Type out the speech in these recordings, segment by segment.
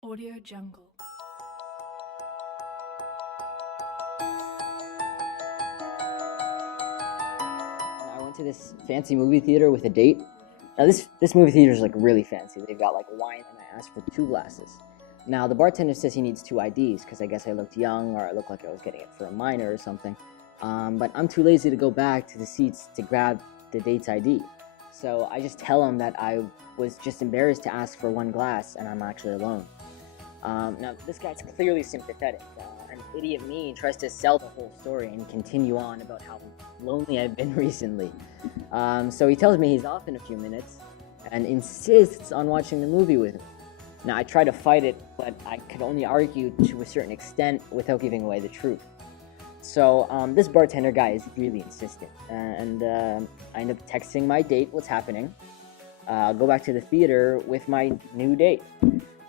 Audio Jungle. I went to this fancy movie theater with a date. Now this movie theater is like really fancy. They've got like wine, and I asked for 2 glasses. Now the bartender says he needs 2 IDs because I guess I looked young or I looked like I was getting it for a minor or something. But I'm too lazy to go back to the seats to grab the date's ID. So I just tell him that I was just embarrassed to ask for 1 glass and I'm actually alone. Now this guy's clearly sympathetic. An idiot me tries to sell the whole story and continue on about how lonely I've been recently. So he tells me he's off in a few minutes and insists on watching the movie with me. Now I try to fight it, but I could only argue to a certain extent without giving away the truth. So this bartender guy is really insistent, and I end up texting my date what's happening. Go back to the theater with my new date.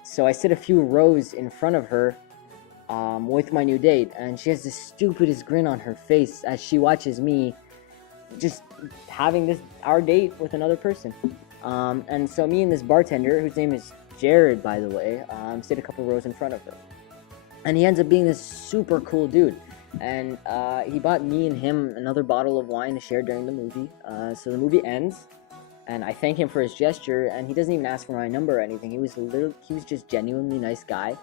So I sit a few rows in front of her with my new date, and she has the stupidest grin on her face as she watches me just having our date with another person. And so me and this bartender, whose name is Jared, by the way, sit a couple rows in front of her. And he ends up being this super cool dude. And he bought me and him another bottle of wine to share during the movie. So the movie ends, and I thank him for his gesture, and he doesn't even ask for my number or anything. He was just genuinely nice guy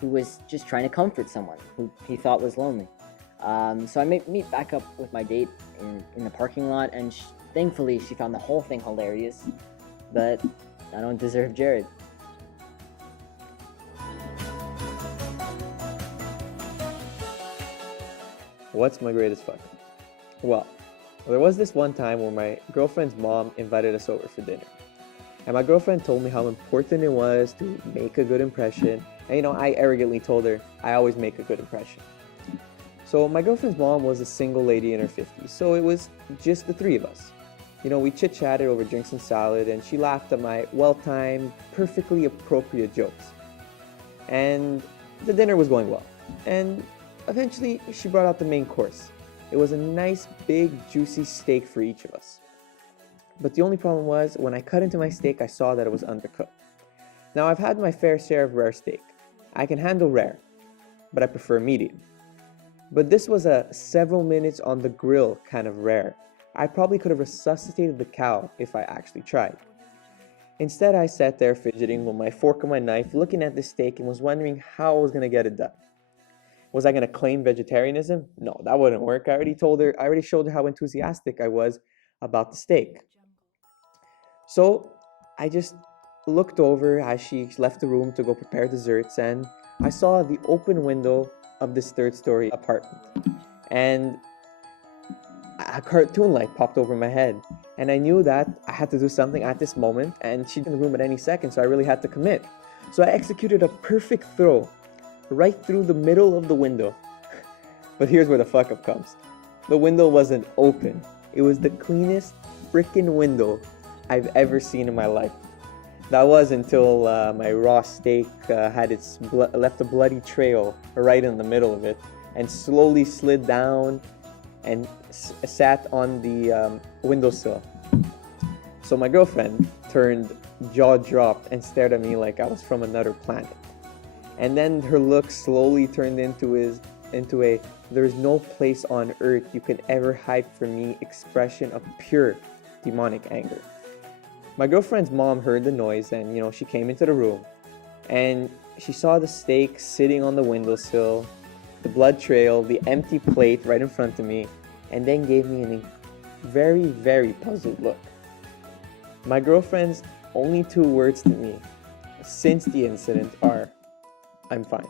who was just trying to comfort someone who he thought was lonely. So I meet back up with my date in the parking lot, and thankfully she found the whole thing hilarious, but I don't deserve Jared. What's my greatest fuck? Well, there was this one time where my girlfriend's mom invited us over for dinner. And my girlfriend told me how important it was to make a good impression. And I arrogantly told her I always make a good impression. So my girlfriend's mom was a single lady in her 50s, so it was just the three of us. We chit-chatted over drinks and salad, and she laughed at my well-timed, perfectly appropriate jokes. And the dinner was going well. And eventually, she brought out the main course. It was a nice, big, juicy steak for each of us. But the only problem was, when I cut into my steak, I saw that it was undercooked. Now, I've had my fair share of rare steak. I can handle rare, but I prefer medium. But this was a several minutes on the grill kind of rare. I probably could have resuscitated the cow if I actually tried. Instead, I sat there fidgeting with my fork and my knife, looking at the steak and was wondering how I was going to get it done. Was I going to claim vegetarianism? No, that wouldn't work. I already showed her how enthusiastic I was about the steak. So I just looked over as she left the room to go prepare desserts, and I saw the open window of this third-story apartment. And a cartoon light popped over my head, and I knew that I had to do something at this moment, and she'd be in the room at any second, so I really had to commit. So I executed a perfect throw right through the middle of the window. But here's where the fuck up comes. The window wasn't open. It was the cleanest freaking window I've ever seen in my life. That was until my raw steak had left a bloody trail right in the middle of it and slowly slid down and sat on the windowsill. So my girlfriend turned jaw dropped and stared at me like I was from another planet. And then her look slowly turned into a "there's no place on earth you can ever hide from me" expression of pure demonic anger. My girlfriend's mom heard the noise, and she came into the room, and she saw the steak sitting on the windowsill, the blood trail, the empty plate right in front of me, and then gave me a very, very puzzled look. My girlfriend's only 2 words to me since the incident are, "I'm fine."